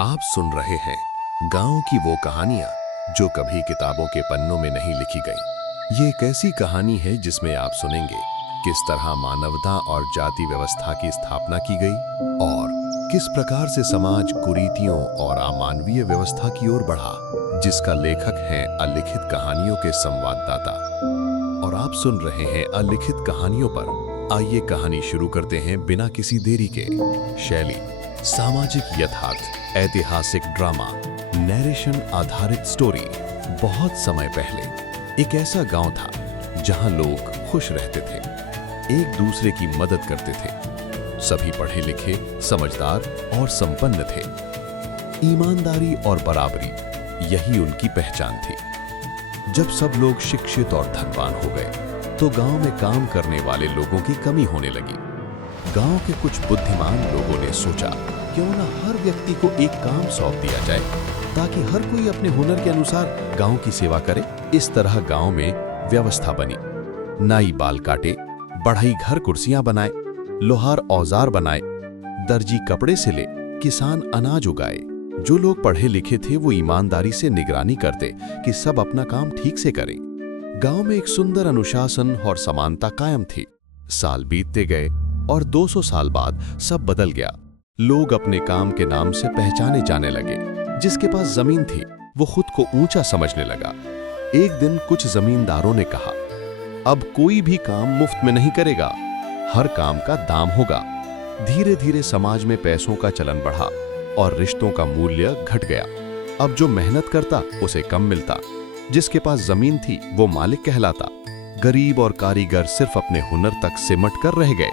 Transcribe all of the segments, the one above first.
आप सुन रहे हैं गांव की वो कहानियां जो कभी किताबों के पन्नों में नहीं लिखी गईं। ये एक ऐसी कहानी है जिसमें आप सुनेंगे किस तरह मानवता और जाति व्यवस्था की स्थापना की गई और किस प्रकार से समाज कुरीतियों और अमानवीय व्यवस्था की ओर बढ़ा, जिसका लेखक हैं अलिखित कहानियों के संवाददाता। और आप सुन रहे हैं अलिखित कहानियों पर। आइए कहानी शुरू करते हैं बिना किसी देरी के। शैली सामाजिक यथार्थ, ऐतिहासिक ड्रामा, नैरेशन आधारित स्टोरी। बहुत समय पहले एक ऐसा गांव था जहां लोग खुश रहते थे, एक दूसरे की मदद करते थे। सभी पढ़े लिखे, समझदार और संपन्न थे। ईमानदारी और बराबरी यही उनकी पहचान थी। जब सब लोग शिक्षित और धनवान हो गए तो गांव में काम करने वाले लोगों की कमी होने लगी। गांव के कुछ बुद्धिमान लोगों ने सोचा क्यों न हर व्यक्ति को एक काम सौंप दिया जाए ताकि हर कोई अपने हुनर के अनुसार गांव की सेवा करे। इस तरह गांव में व्यवस्था बनी। नाई बाल काटे, बढ़ई घर कुर्सियां बनाए, लोहार औजार बनाए, दर्जी कपड़े सिले, किसान अनाज उगाए। जो लोग पढ़े लिखे थे वो ईमानदारी से निगरानी करते कि सब अपना काम ठीक से करें। गांव में एक सुंदर अनुशासन और समानता कायम थी। साल बीतते गए और 200 साल बाद सब बदल गया। लोग अपने काम के नाम से पहचाने जाने लगे। जिसके पास जमीन थी वो खुद को ऊंचा समझने लगा। एक दिन कुछ जमींदारों ने कहा, अब कोई भी काम मुफ्त में नहीं करेगा, हर काम का दाम होगा। धीरे धीरे समाज में पैसों का चलन बढ़ा और रिश्तों का मूल्य घट गया। अब जो मेहनत करता उसे कम मिलता। जिसके पास जमीन थी वो मालिक कहलाता। गरीब और कारीगर सिर्फ अपने हुनर तक सिमट कर रह गए।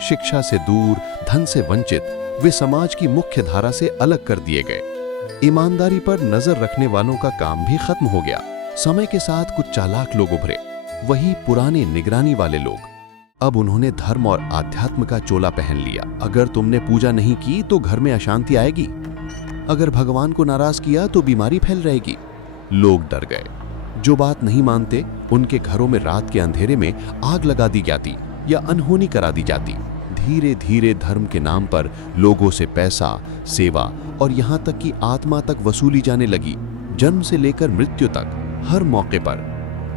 शिक्षा से दूर, धन से वंचित, वे समाज की मुख्य धारा से अलग कर दिए गए। ईमानदारी पर नजर रखने वालों का काम भी खत्म हो गया। समय के साथ कुछ चालाक लोग उभरे, वही पुराने निगरानी वाले लोग। अब उन्होंने धर्म और आध्यात्म का चोला पहन लिया। अगर तुमने पूजा नहीं की तो घर में अशांति आएगी, अगर भगवान को नाराज किया तो बीमारी फैल रहेगी। लोग डर गए। जो बात नहीं मानते उनके घरों में रात के अंधेरे में आग लगा दी जाती या अनहोनी करा दी जाती। धीरे धीरे धर्म के नाम पर लोगों से पैसा, सेवा और यहाँ तक कि आत्मा तक वसूली जाने लगी। जन्म से लेकर मृत्यु तक हर मौके पर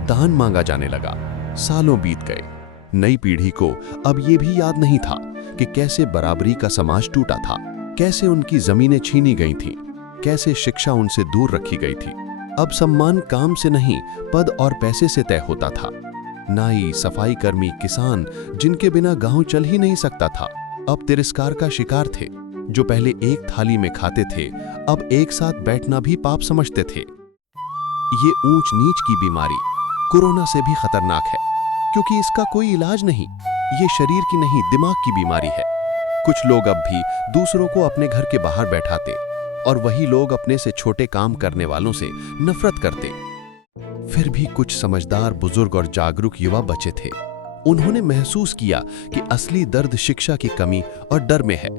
दान मांगा जाने लगा। सालों बीत गए। नई पीढ़ी को अब ये भी याद नहीं था कि कैसे बराबरी का समाज टूटा था, कैसे उनकी जमीनें छीनी गई थीं, कैसे शिक्षा उनसे दूर रखी गई थी। अब सम्मान काम से नहीं, पद और पैसे से तय होता था। नाई, सफाई कर्मी, किसान, जिनके बिना गांव चल ही नहीं सकता था, अब तिरस्कार का शिकार थे। जो पहले एक थाली में खाते थे अब एक साथ बैठना भी पाप समझते थे। ये ऊंच नीच की बीमारी कोरोना से भी खतरनाक है, क्योंकि इसका कोई इलाज नहीं। ये शरीर की नहीं, दिमाग की बीमारी है। कुछ लोग अब भी दूसरों को अपने घर के बाहर बैठाते और वही लोग अपने से छोटे काम करने वालों से नफरत करते। फिर भी कुछ समझदार बुजुर्ग और जागरूक युवा बचे थे। उन्होंने महसूस किया कि असली दर्द शिक्षा की कमी और डर में है।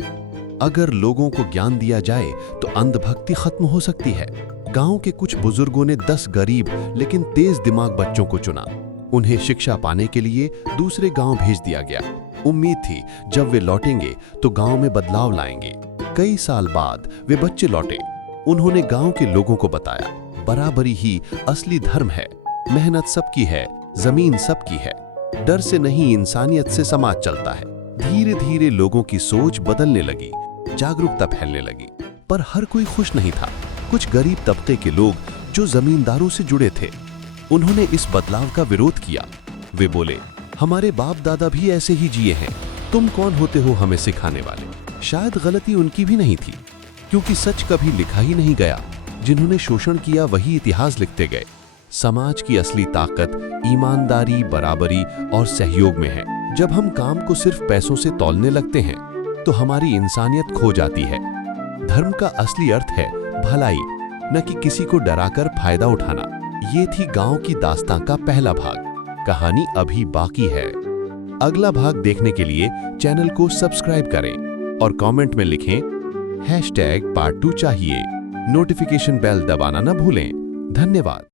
अगर लोगों को ज्ञान दिया जाए तो अंधभक्ति खत्म हो सकती है। गांव के कुछ बुजुर्गों ने 10 गरीब लेकिन तेज दिमाग बच्चों को चुना। उन्हें शिक्षा पाने के लिए दूसरे गांव भेज दिया गया। उम्मीद थी जब वे लौटेंगे तो गांव में बदलाव लाएंगे। कई साल बाद वे बच्चे लौटे। उन्होंने गांव के लोगों को बताया, बराबरी ही असली धर्म है। मेहनत सबकी है, जमीन सबकी है। डर से नहीं, इंसानियत से समाज चलता है। धीरे धीरे लोगों की सोच बदलने लगी, जागरूकता फैलने लगी। पर हर कोई खुश नहीं था। कुछ गरीब तबके के लोग जो जमींदारों से जुड़े थे, उन्होंने इस बदलाव का विरोध किया। वे बोले, हमारे बाप दादा भी ऐसे ही जिए हैं, तुम कौन होते हो हमें सिखाने वाले। शायद गलती उनकी भी नहीं थी, क्योंकि सच कभी लिखा ही नहीं गया। जिन्होंने शोषण किया वही इतिहास लिखते गए। समाज की असली ताकत ईमानदारी, बराबरी और सहयोग में है। जब हम काम को सिर्फ पैसों से तौलने लगते हैं तो हमारी इंसानियत खो जाती है। धर्म का असली अर्थ है भलाई, न कि किसी को डराकर फायदा उठाना। ये थी गांव की दास्तां का पहला भाग। कहानी अभी बाकी है। अगला भाग देखने के लिए चैनल को सब्सक्राइब करें और कमेंट में लिखें #Part 2 चाहिए। नोटिफिकेशन बेल दबाना न भूलें। धन्यवाद।